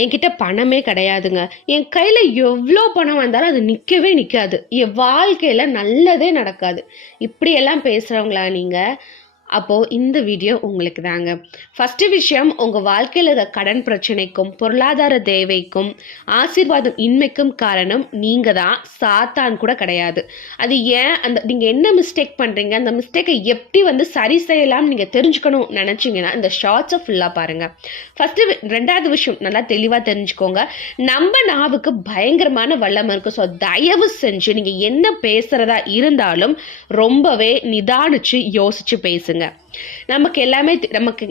என்கிட்ட பணமே கிடையாதுங்க. என் கையில எவ்வளோ பணம் வந்தாலும் அது நிற்கவே நிற்காது. என் வாழ்க்கையில் நல்லதே நடக்காது. இப்படியெல்லாம் பேசுகிறவங்களா நீங்கள்? அப்போது இந்த வீடியோ உங்களுக்கு தாங்க. ஃபஸ்ட்டு விஷயம், உங்கள் வாழ்க்கையில் இருக்க கடன் பிரச்சனைக்கும் பொருளாதார தேவைக்கும் ஆசீர்வாதம் இன்மைக்கும் காரணம் நீங்கள் தான், சாத்தான் கூட கிடையாது. அது ஏன் நீங்கள் என்ன மிஸ்டேக் பண்ணுறீங்க, அந்த மிஸ்டேக்கை எப்படி சரி செய்யலாம்னு நீங்கள் தெரிஞ்சுக்கணும் நினச்சிங்கன்னா இந்த ஷார்ட்ஸை ஃபுல்லாக பாருங்கள். ஃபஸ்ட்டு ரெண்டாவது விஷயம் நல்லா தெளிவாக தெரிஞ்சுக்கோங்க. நம்ம நாவுக்கு பயங்கரமான வல்லமை இருக்குது. ஸோ தயவு செஞ்சு நீங்கள் என்ன பேசுகிறதா இருந்தாலும் ரொம்பவே நிதானிச்சு யோசிச்சு பேசுங்க. நமக்கு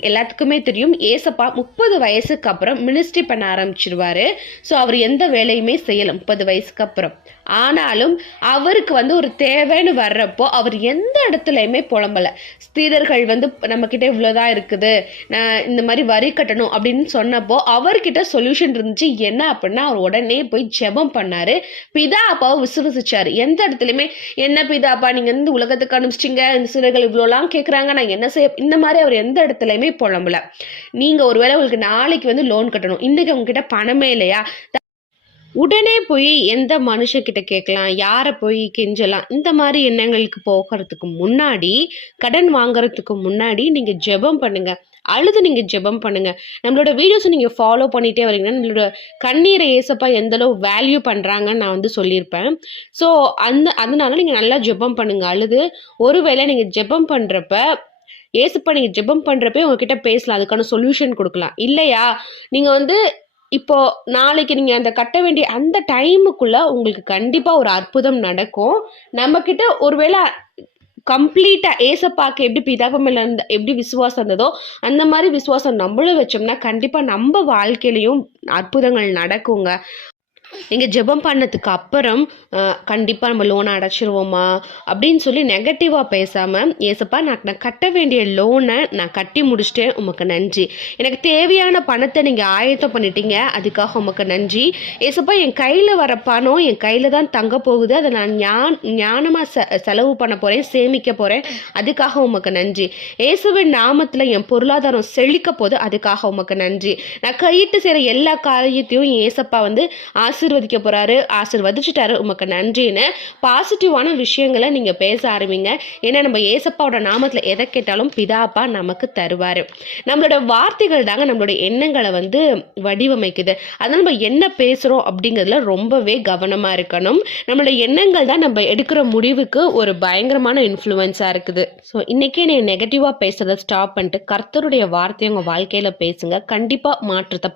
எல்லாத்துக்குமே தெரியும், ஏசப்பா 30 வயசுக்கு அப்புறம் மினிஸ்ட்ரி பண்ண ஆரம்பிச்சிருவாரு. ஸோ அவர் எந்த வேலையுமே செய்யல 30 வயசுக்கு அப்புறம். ஆனாலும் அவருக்கு ஒரு தேவைன்னு வர்றப்போ அவர் எந்த இடத்துலையுமே புலம்பல. ஸ்திரர்கள் நம்ம கிட்ட இவ்வளோதான் இருக்குது, நான் இந்த மாதிரி வரி கட்டணும் அப்படின்னு சொன்னப்போ அவர்கிட்ட சொல்யூஷன் இருந்துச்சு. என்ன அப்படின்னா, அவர் உடனே போய் ஜெபம் பண்ணாரு. பிதா அப்பாவை விசுவசிச்சாரு. எந்த இடத்துலையுமே என்ன பிதா அப்பா நீங்க உலகத்துக்கு அனுப்பிச்சிட்டீங்க, இந்த சிலர்கள் இவ்வளோலாம் கேட்குறாங்க, நான் என்ன செய்ய, இந்த மாதிரி அவர் எந்த இடத்துலையுமே புலம்பல. நீங்க ஒருவேளை உங்களுக்கு நாளைக்கு லோன் கட்டணும், இன்னைக்கு உங்ககிட்ட பணமே இல்லையா, உடனே போய் எந்த மனுஷக்கிட்ட கேட்கலாம், யாரை போய் கெஞ்சலாம், இந்த மாதிரி எண்ணங்களுக்கு போகிறதுக்கு முன்னாடி, கடன் வாங்குறதுக்கு முன்னாடி நீங்க ஜெபம் பண்ணுங்க. அழுது நீங்க ஜெபம் பண்ணுங்க. நம்மளோட வீடியோஸை நீங்க ஃபாலோ பண்ணிட்டே வரீங்கன்னா நம்மளோட கண்ணீரை ஏசப்பா எந்த அளவு வேல்யூ பண்றாங்கன்னு நான் சொல்லியிருப்பேன். ஸோ அதனால நீங்க நல்லா ஜெபம் பண்ணுங்க அழுது. ஒருவேளை நீங்க ஜெபம் பண்றப்ப ஏசப்பா நீங்க ஜெபம் பண்றப்ப உங்ககிட்ட பேசலாம், அதுக்கான சொல்யூஷன் கொடுக்கலாம். இல்லையா, நீங்க இப்போ நாளைக்கு நீங்க அந்த கட்ட வேண்டிய அந்த டைமுக்குள்ள உங்களுக்கு கண்டிப்பா ஒரு அற்புதம் நடக்கும். நம்ம கிட்ட ஒருவேளை கம்ப்ளீட்டா ஏசப்பாக்கு எப்படி பிதாப்ப மேல எப்படி விசுவாசம் இருந்ததோ அந்த மாதிரி விசுவாசம் நம்மளும் வச்சோம்னா கண்டிப்பா நம்ம வாழ்க்கையிலையும் அற்புதங்கள் நடக்குங்க. நீங்கள் ஜெபம் பண்ணதுக்கு அப்புறம் கண்டிப்பாக நம்ம லோனை அடைச்சிருவோமா அப்படின்னு சொல்லி நெகட்டிவாக பேசாமல், ஏசப்பா நான் கட்ட வேண்டிய லோனை நான் கட்டி முடிச்சிட்டேன், உமக்கு நன்றி. எனக்கு தேவையான பணத்தை நீங்கள் ஆயத்தம் பண்ணிட்டீங்க, அதுக்காக உமக்கு நன்றி. ஏசப்பா என் கையில் வர பணம் என் கையில் தான் தங்க போகுது, அதை நான் ஞானமாக செலவு பண்ண போகிறேன், சேமிக்க போகிறேன், அதுக்காக உமக்கு நன்றி. இயேசுவின் நாமத்தில் என் பொருளாதாரம் செழிக்க போது, அதுக்காக உமக்கு நன்றி. நான் கையிட்டு செய்கிற எல்லா காரியத்தையும் ஏசப்பா ஆசீர்வதிக்க போறாரு, ஆசீர்வதிச்சுட்டாரு, உமக்கு நன்றின்னு பாசிட்டிவான விஷயங்களை நீங்க பேச ஆரம்பிங்க. ஏன்னா நம்ம ஏசப்பாவோட நாமத்துல எதை கேட்டாலும் பிதாப்பா நமக்கு தருவாரு. நம்மளோட வார்த்தைகள் தாங்க நம்மளோட எண்ணங்களை வடிவமைக்குது. அதனால நம்ம என்ன பேசுறோம் அப்படிங்கிறதுல ரொம்பவே கவனமா இருக்கணும். நம்மளோட எண்ணங்கள் தான் நம்ம எடுக்கிற முடிவுக்கு ஒரு பயங்கரமான இன்ஃப்ளூயன்ஸா இருக்குது. ஸோ இன்னைக்கே நீ நெகட்டிவா பேசுறத ஸ்டாப் பண்ணிட்டு கர்த்தருடைய வார்த்தையை உங்க வாழ்க்கையில பேசுங்க. கண்டிப்பா மாற்றத்தை